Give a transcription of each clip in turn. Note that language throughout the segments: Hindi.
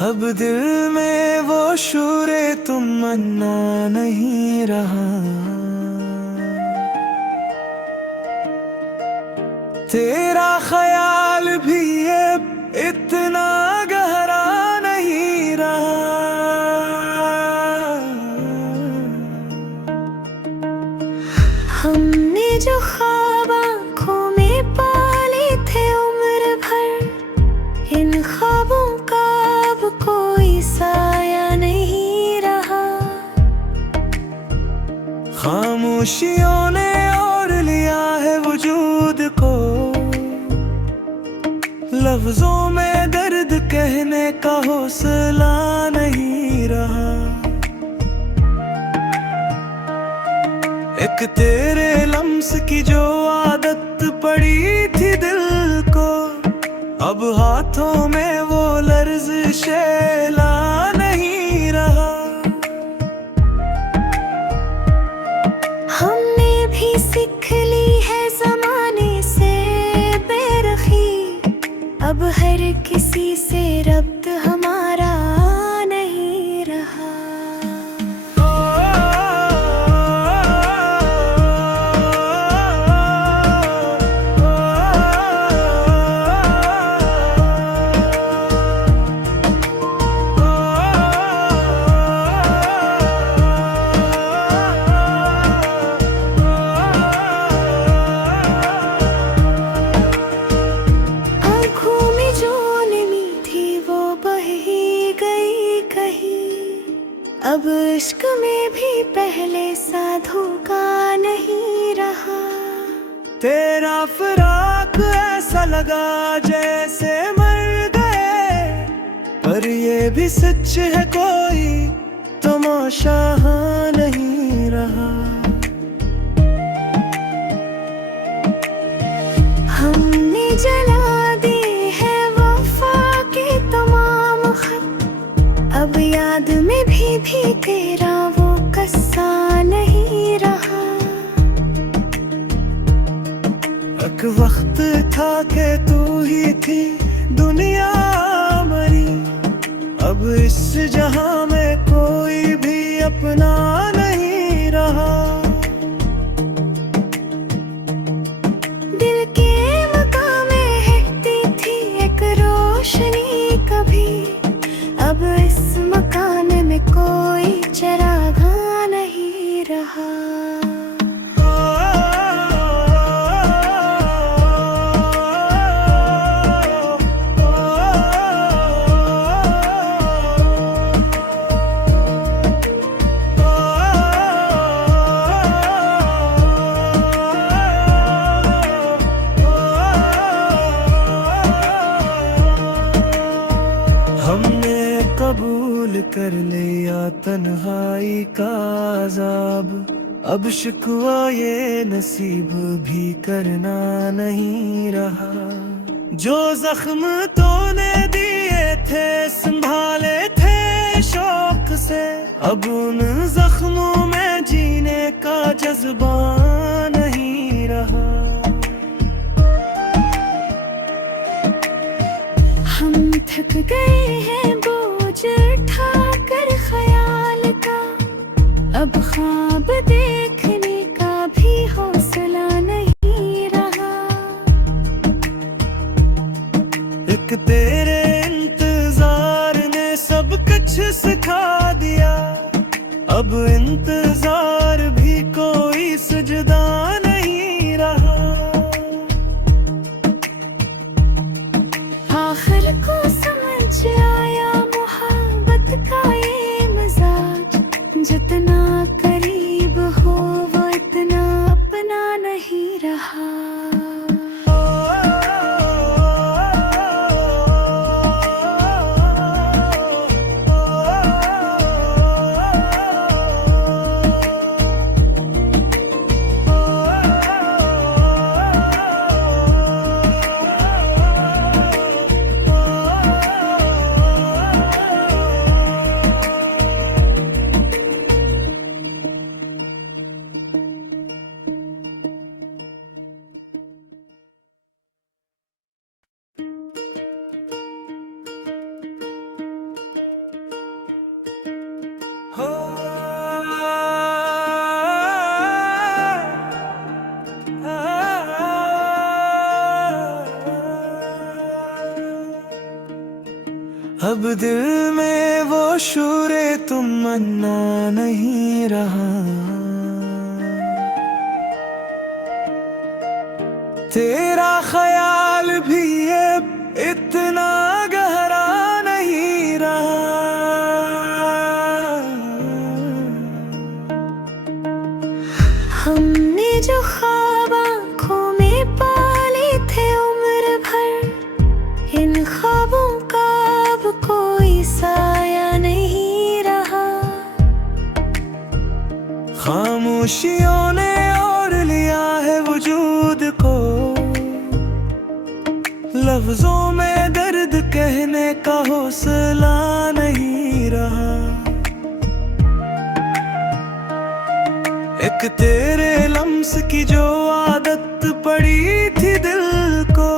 अब दिल में वो शूरे तमन्ना नहीं रहा। तेरा ख्याल भी अब इतना गहरा नहीं रहा। हमने जो ख्वाब आँखों में पाले थे उम्र भर, इन ख्वाबों का अब कोई साया नहीं रहा। खामोशियों ने और लिया है वजूद को, लफ्जों में दर्द कहने का हौसला नहीं रहा। एक तेरे लम्स की जो आदत पड़ी थी दिल को, अब हाथों में वो लर्ज़िशें ला नहीं रहा। हमने भी सीख ली है ज़माने से बेरखी, अब हर किसी से रब्त हमारा नहीं रहा। अब इश्क में भी पहले सा धोखा नहीं रहा। तेरा फिराक ऐसा लगा जैसे मर गए, पर ये भी सच है कोई तमाशा नहीं रहा। हमने जला दी है वफा के तमाम खत, अब याद में भी तेरा वो कस्सा नहीं रहा। एक वक्त था कि तू ही थी दुनिया मरी, अब इस जहां में कोई भी अपना नहीं रहा। दिल के मकाम में हिटती थी एक रोशनी कभी, अब इस मकान में कोई चरागा नहीं रहा। हमने कबूल कर लिया तन्हाई का अज़ाब, अब शिकवा ये नसीब भी करना नहीं रहा। जो जख्म तूने दिए थे संभाले थे शौक से, अब उन जख्मों में जीने का जज्बा नहीं रहा। हम थक गए हैं बोझ उठाकर ख्याल का, अब ख्वाब देखने का भी हौसला नहीं रहा। एक तेरे इंतजार ने सब कुछ सिखा दिया, अब इंतजार भी कोई सजदा नहीं रहा। आखिर को समझ आया मोहब्बत का ये मजाज, जितना करीब हो वो इतना अपना नहीं रहा। अब दिल में वो शूरे तमन्ना नहीं रहा। तेरा ख्याल भी अब इतना गहरा नहीं रहा। हमने जो ख्वाब आँखों में पाले थे उम्र भर, इन ख्वाबों का अब कोई साया नहीं रहा। खामोशियों ने और लिया है वजूद को, लफ्जों में दर्द कहने का हौसला नहीं रहा। एक तेरे लम्स की जो आदत पड़ी थी दिल को,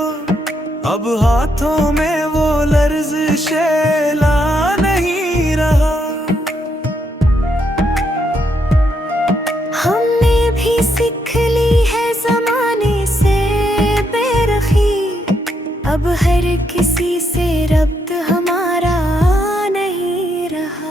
अब हाथों में वो लर्ज़िशें ला नहीं रहा। हमने भी सीख ली है ज़माने से बेरखी, अब हर किसी से रब्त हमारा नहीं रहा।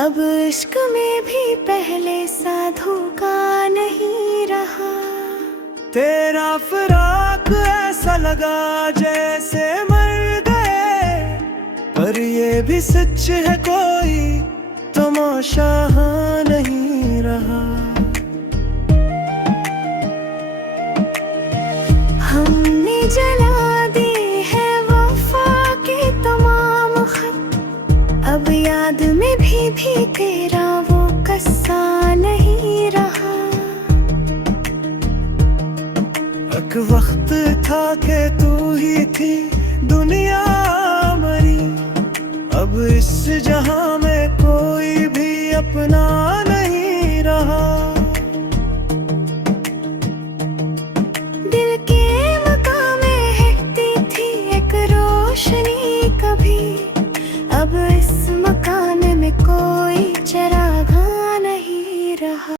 अब इश्क में भी पहले सा धोखा नहीं रहा। तेरा फिराक ऐसा लगा जैसे मर गए, पर ये भी सच है कोई तमाशा नहीं रहा। हमने जला दी है वफा के तमाम खत, अब याद में भी तेरा वो कस्सा नहीं रहा। एक वक्त था कि तू ही थी दुनिया मरी, अब इस जहां में कोई भी अपना नहीं रहा। दिल के मकाम में हिटती थी एक रोशनी कभी, अब इस मकान में कोई चरागा नहीं रहा।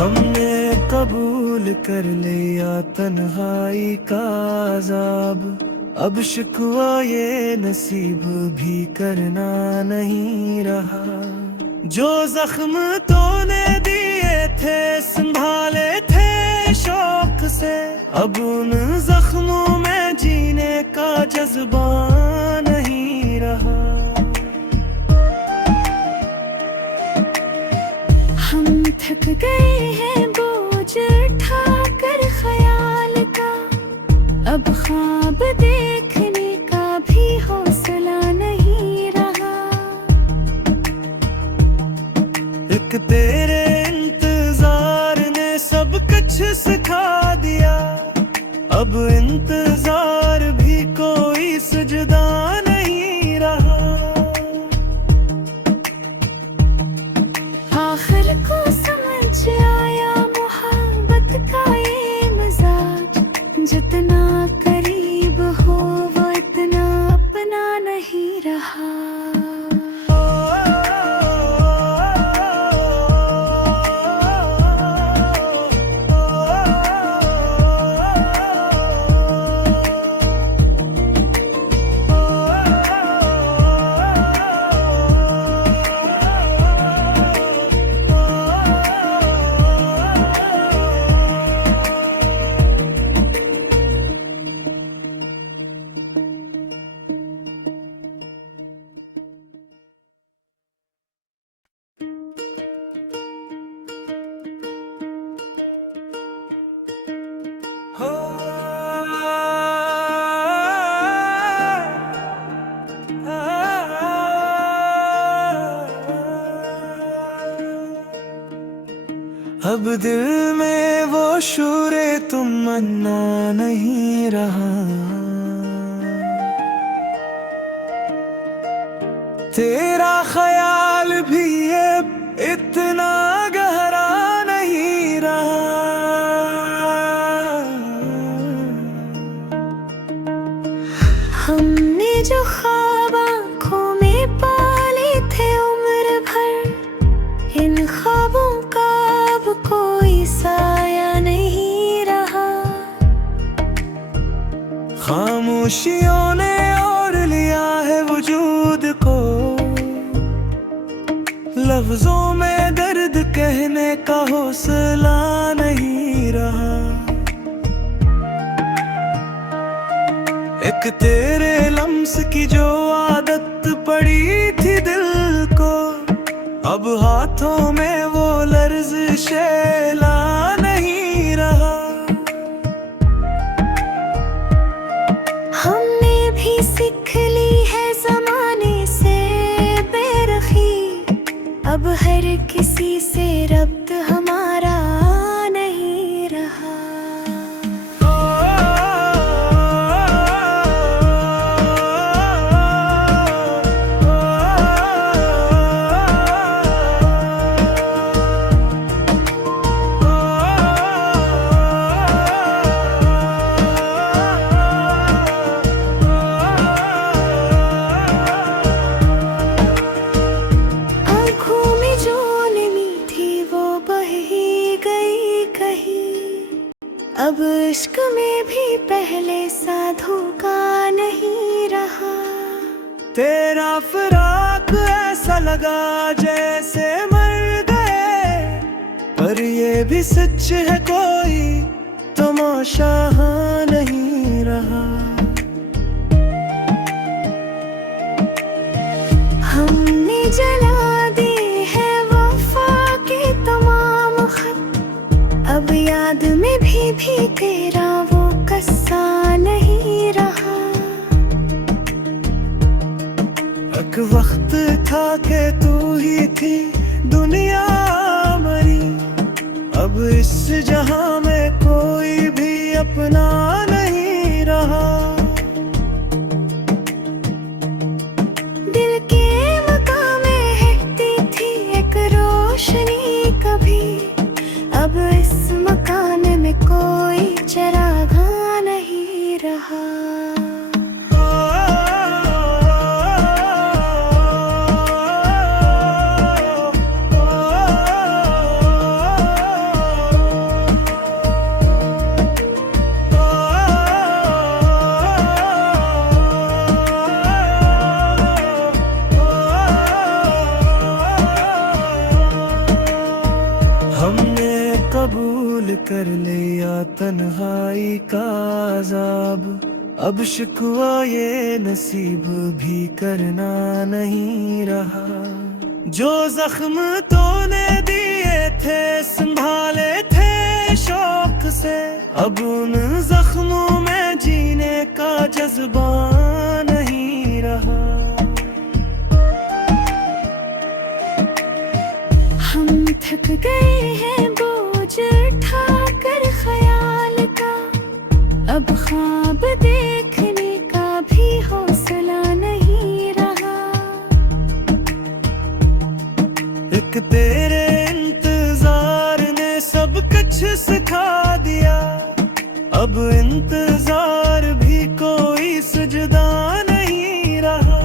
हमने कबूल कर लिया तन्हाई का अज़ाब, अब शिकवा ये नसीब भी करना नहीं रहा। जो जख्म तूने दिए थे संभाले थे शौक से, अब उन जख्मों में जीने का जज्बा नहीं रहा। हम थक गए हैं बोझ उठाकर ख्याल का, अब ख्वाब देखने का भी हौसला नहीं रहा। एक तेरे इंतजार ने सब कुछ सिखा दिया, अब इंतजार भी कोई सजदा नहीं रहा। आखिर को समझ आया मोहब्बत का ये मजाज, जितना करीब हो वो इतना अपना नहीं रहा। अब दिल में वो शूरे तमन्ना नहीं रहा। तेरा ख्याल भी अब इतना गहरा नहीं रहा। हमने जो ख्वाब आँखों में पाले थे उम्र भर, इन ख्वाबों का अब कोई साया नहीं रहा। खामोशियों ने और लिया है वजूद को, लफ्जों में दर्द कहने का हौसला नहीं रहा। एक तेरे लम्स की जो आदत पड़ी थी दिल को, अब हाथों में वो लर्ज़िशें ला नहीं रहा। हमने भी सीख ली है ज़माने से बेरखी, अब हर किसी से रब्त हमारा नहीं रहा। अब इश्क में भी पहले सा धोखा नहीं रहा। तेरा फिराक ऐसा लगा जैसे मर गए, पर ये भी सच है कोई तमाशा नहीं रहा। हमने जला दी है वफा के तमाम खत, अब याद में भी तेरा वो कस्सा नहीं रहा। एक वक्त था कि तू ही थी दुनिया मरी, अब इस जहां में कोई भी अपना नहीं रहा। दिल के मकाम में हिटती थी एक रोशनी कभी, अब इस मकान में कोई चरागा नहीं रहा। हमने कबूल कर लिया तन्हाई का अज़ाब, अब शिकवा ये नसीब भी करना नहीं रहा। जो जख्म तूने दिए थे संभाले थे शौक से, अब उन जख्मों में जीने का जज्बा नहीं रहा। हम थक गए हैं बोझ उठाकर ख्याल का, अब ख्वाब देखने का भी हौसला नहीं रहा। एक तेरे इंतजार ने सब कुछ सिखा दिया, अब इंतजार भी कोई सजदा नहीं रहा।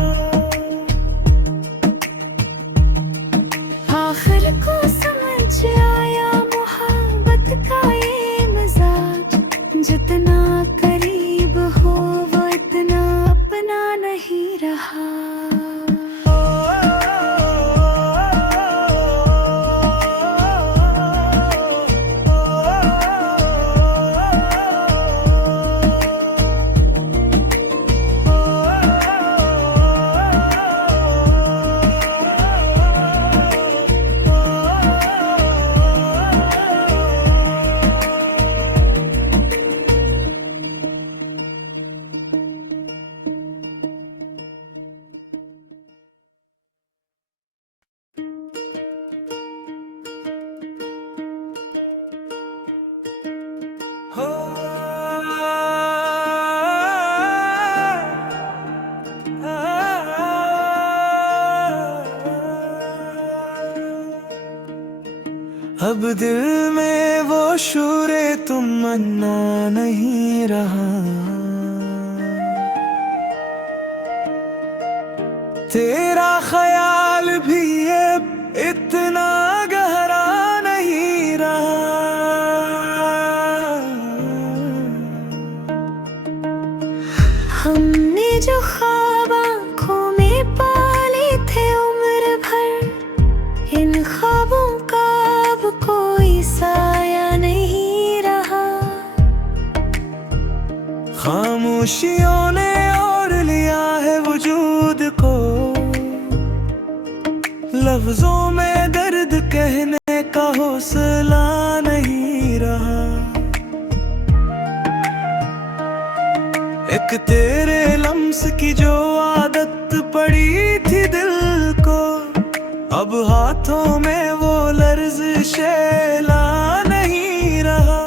आखिर को समझ आया मोहब्बत का ये मजाज, जितना करीब हो वो इतना अपना नहीं रहा। हो अब दिल में वो शूरे तमन्ना नहीं रहा, तेरा ख्याल भी अब इतना गहरा नहीं रहा। हमने जो ख्वाब आँखों में पाले थे उम्र भर, इन ख्वाबों का अब कोई साया नहीं रहा। खामोशियों ने और लिया है वजूद को, लफ्जों में दर्द कहने का हौसला नहीं रहा। एक तेरे लम्स की जो आदत पड़ी थी दिल को, अब हाथों में वो लर्ज़िशें ला नहीं रहा।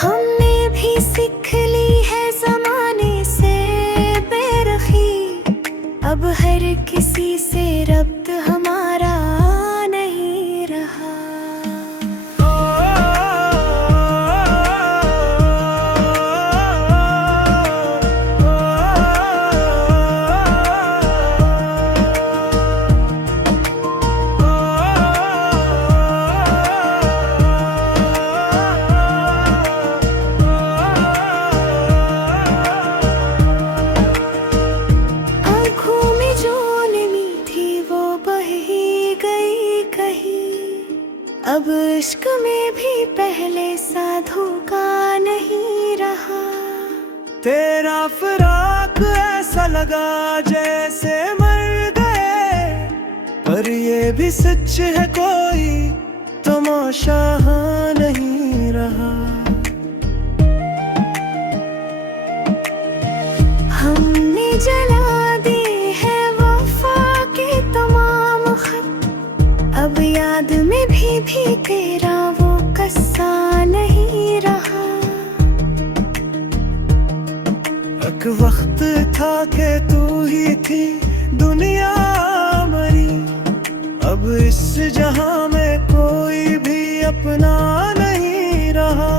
हमने भी सीख ली है ज़माने से बेरखी, अब हर किसी से रब्त हमारा नहीं रहा। अब इश्क में भी पहले सा धोखा नहीं रहा। तेरा फिराक ऐसा लगा जैसे मर गए, पर ये भी सच है कोई तमाशा नहीं रहा। हमने जला दी है वफा के तमाम खत, अब याद में भी तेरा वो कस्सा नहीं रहा। एक वक्त था कि तू ही थी दुनिया मरी, अब इस जहां में कोई भी अपना नहीं रहा।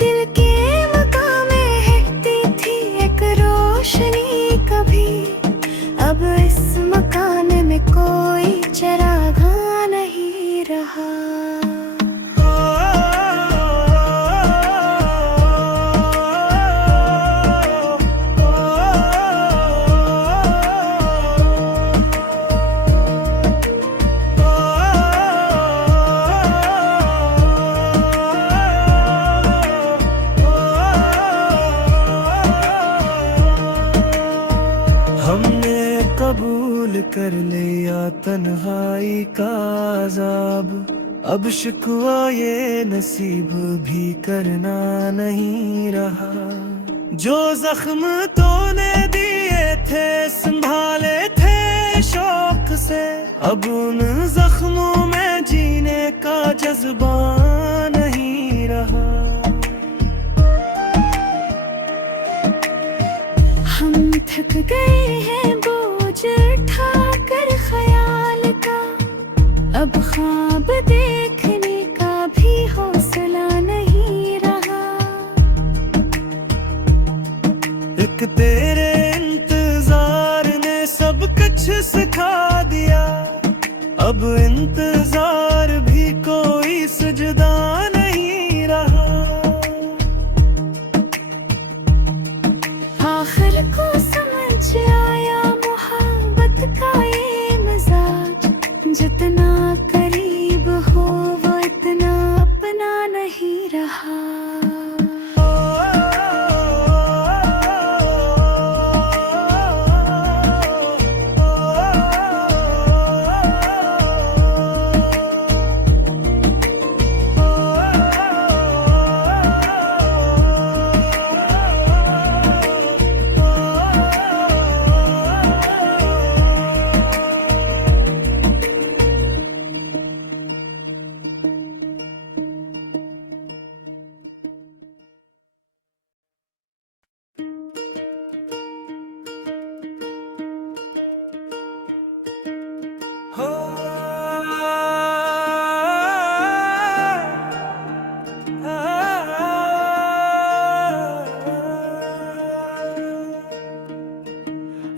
दिल के मकाम में हिटती थी एक रोशनी कभी, अब इस मकान में कोई चरागा नहीं रहा। हमने कबूल कर लिया तन्हाई का अज़ाब, अब शिकवा ये नसीब भी करना नहीं रहा। जो जख्म तूने दिए थे संभाले थे शौक से, अब उन जख्मों में जीने का जज्बा नहीं रहा। हम थक गए हैं बोझ उठाकर ख्याल का, अब ख्वाब देखने का भी हौसला नहीं रहा। एक तेरे इंतजार ने सब कुछ सिखा दिया, अब इंतजार भी कोई सजदा नहीं रहा। आखिर को समझ आया मोहब्बत का ये मजाज, जितना करीब हो वो इतना अपना नहीं रहा।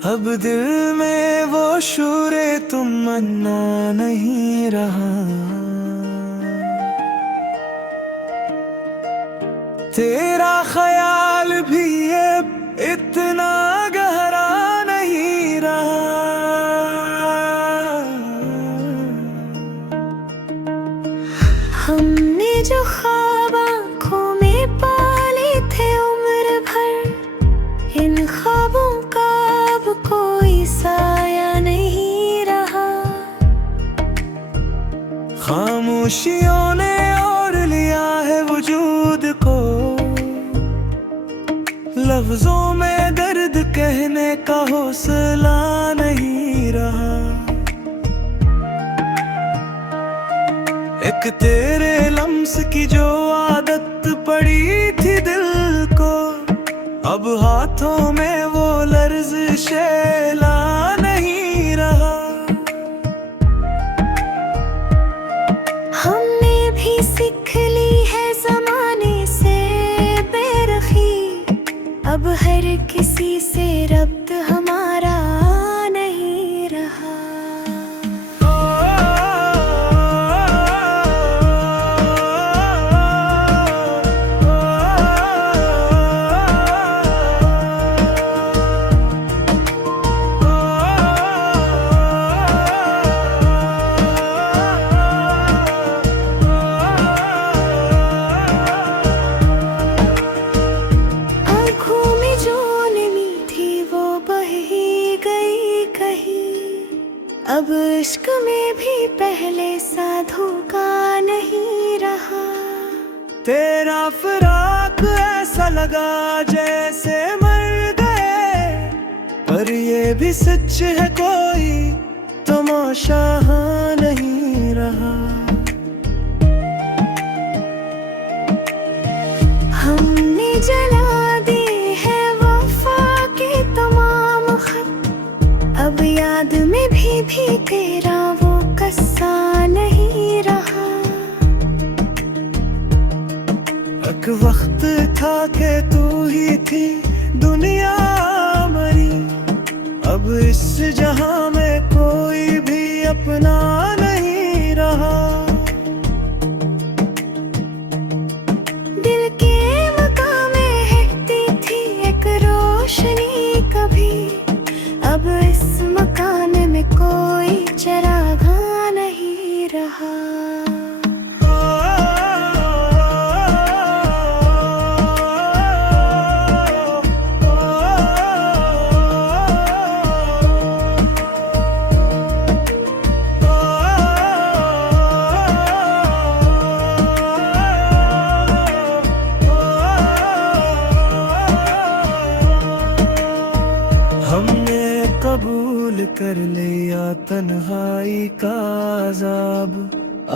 अब दिल में वो शूरे तमन्ना नहीं रहा। तेरा ख्याल भी अब इतना गहरा नहीं रहा। हमने जो ख्वाब आँखों में पाले थे उम्र भर, इन ख्वाबों का अब कोई साया नहीं रहा। खामोशियों ने और लिया है वजूद को, लफ्जों में दर्द कहने का हौसला नहीं रहा। एक तेरे लम्स की जो आदत पड़ी थी दिल को, अब हाथों में वो लर्ज़िशें ला नहीं रहा। हमने भी सीख ली है ज़माने से बेरखी, अब हर किसी से रब्त हमारा नहीं रहा। अब इश्क में भी पहले सा धोखा नहीं रहा। तेरा फिराक ऐसा लगा जैसे मर गए, पर ये भी सच है कोई तमाशा नहीं रहा। हमने जला दी है वफा के तमाम खत, अब याद में भी तेरा वो कस्सा नहीं रहा। एक वक्त था कि तू ही थी दुनिया मरी, अब इस जहां में कोई भी अपना नहीं रहा। दिल के मकाम में हिटती थी एक रोशनी कभी, अब इस मकान में कोई चरागा नहीं रहा। हमने कबूल कर लिया तन्हाई का अज़ाब,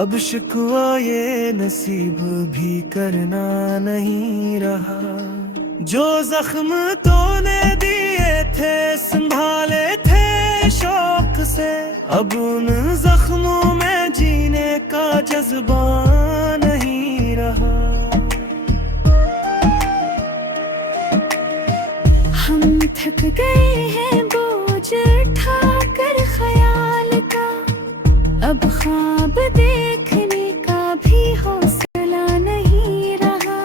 अब शिकवा ये नसीब भी करना नहीं रहा। जो जख्म तूने दिए थे संभाले थे शौक से, अब उन जख्मों में जीने का जज्बा नहीं रहा। हम थक गए हैं बोझ उठाकर ख्याल का, अब ख्वाब देखने का भी हौसला नहीं रहा।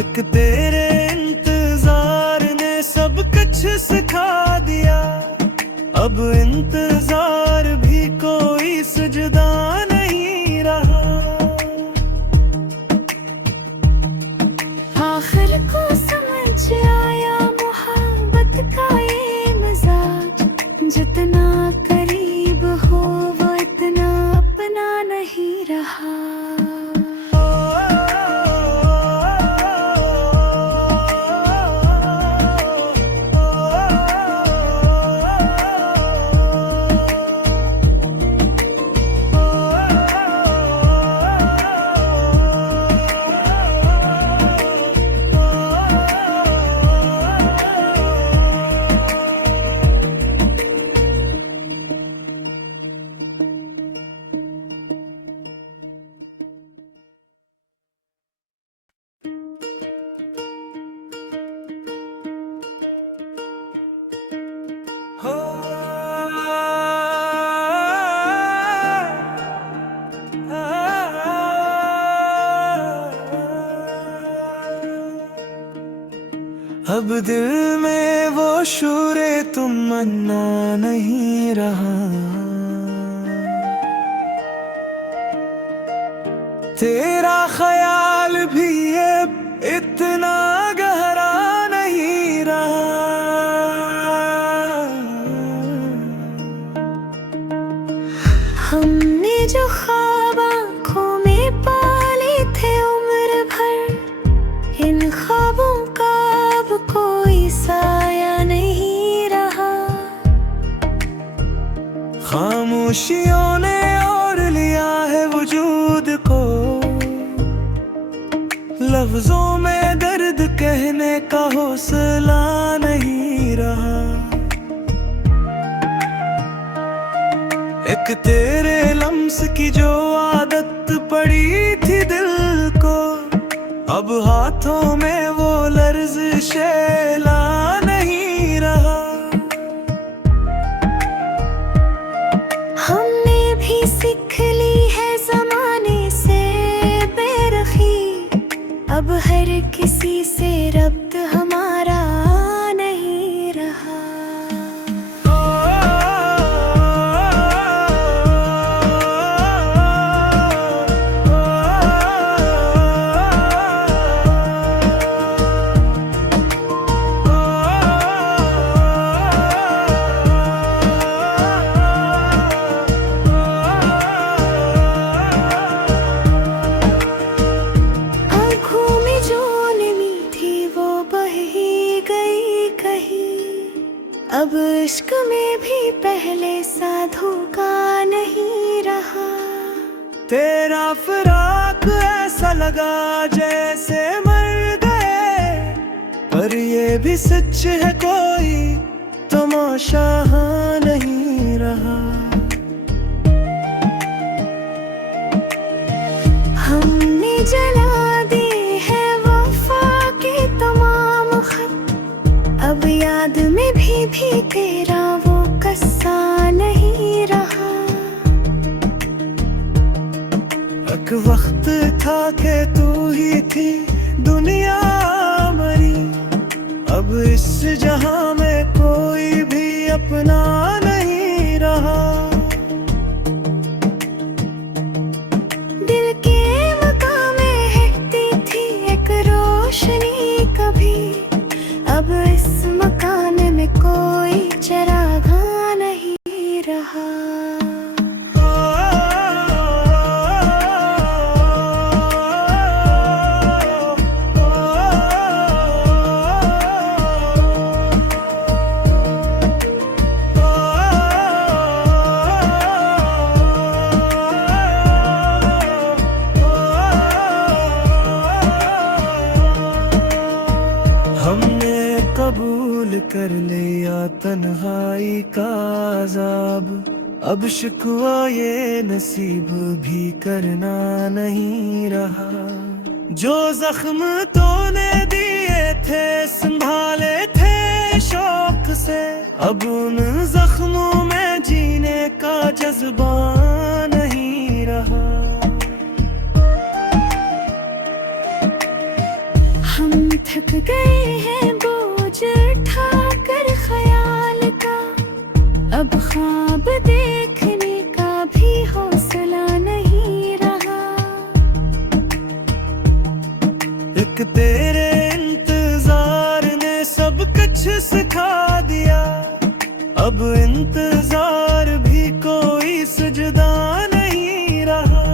एक तेरे इंतजार ने सब कुछ सिखा दिया, अब इंतजार भी कोई सजदा नहीं रहा। आखिर को समझ आया मोहब्बत का ये मजाज, जितना करीब हो वो इतना अपना नहीं रहा। अब दिल में वो शूरे तमन्ना नहीं रहा। तेरा ख्याल भी अब इतना गहरा नहीं रहा। हमने जो ख्वाब आँखों में पाले थे उम्र भर, इन ख्वाबों का अब कोई साया नहीं रहा। खामोशियों ने और लिया है वजूद को, लफ्जों में दर्द कहने का हौसला नहीं रहा। एक तेरे लम्स की जो आदत पड़ी थी दिल को, अब हाथों में वो लर्ज़िशें ला नहीं रहा। हमने भी सीख ली है ज़माने से बेरखी, अब हर किसी से रब्त हमारा नहीं रहा। अब इश्क में भी पहले सा धोखा नहीं रहा। तेरा फिराक ऐसा लगा जैसे मर गए, पर ये भी सच है कोई तमाशा नहीं रहा। हमने जला दी है वफा के तमाम खत, अब याद में भी तेरा वो कस्सा नहीं रहा। एक वक्त था कि तू ही थी दुनिया मरी, अब इस जहां में कोई भी अपना नहीं रहा। दिल के मकाम में हिटती थी एक रोशनी कभी, अब इस मकान में कोई चरागा नहीं रहा। हमने कबूल कर लिया तन्हाई का अज़ाब, अब शिकवा ये नसीब भी करना नहीं रहा। जो जख्म तूने दिए थे संभाले थे शौक से, अब उन जख्मों में जीने का जज्बा नहीं रहा। हम थक गए हैं बोझ उठाकर ख्याल का, अब ख्वाब देखने का भी हौसला नहीं रहा। एक तेरे इंतजार ने सब कुछ सिखा दिया, अब इंतजार भी कोई सजदा नहीं रहा।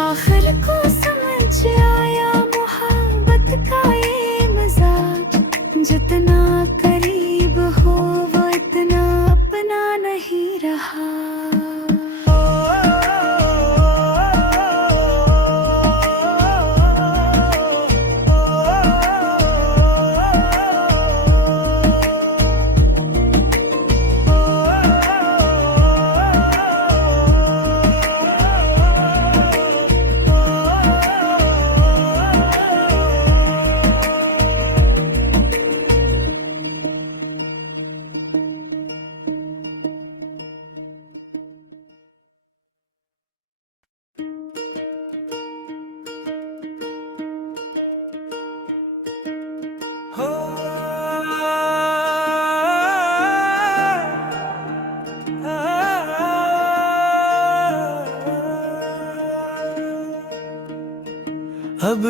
आखिर को समझ आया मोहब्बत का ये मजाज, जितना करीब हो वो इतना अपना नहीं रहा।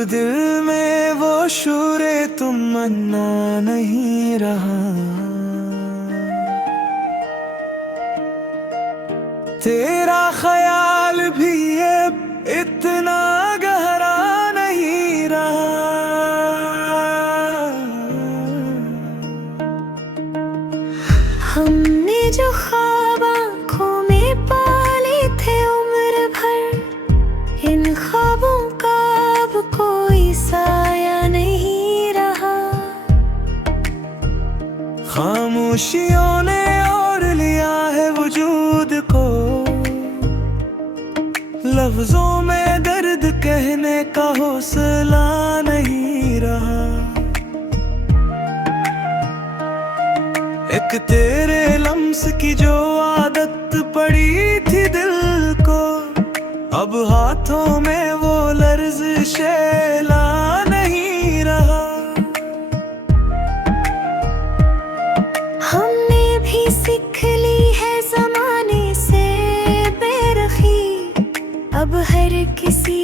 दिल में वो शूरे तमन्ना नहीं रहा। तेरा ख्याल भी अब इतना गहरा नहीं रहा। हमने जो ख्वाब आँखों में पाले थे उम्र भर, इन ख्वाबों का अब कोई साया नहीं रहा। खामोशियों ने और लिया है वजूद को, लफ्जों में दर्द कहने का हौसला नहीं रहा। एक तेरे लम्स की जो आदत पड़ी थी दिल को, अब हाथों में वो लर्ज़िशें ला नहीं रहा। हमने भी सीख ली है ज़माने से बेरखी, अब हर किसी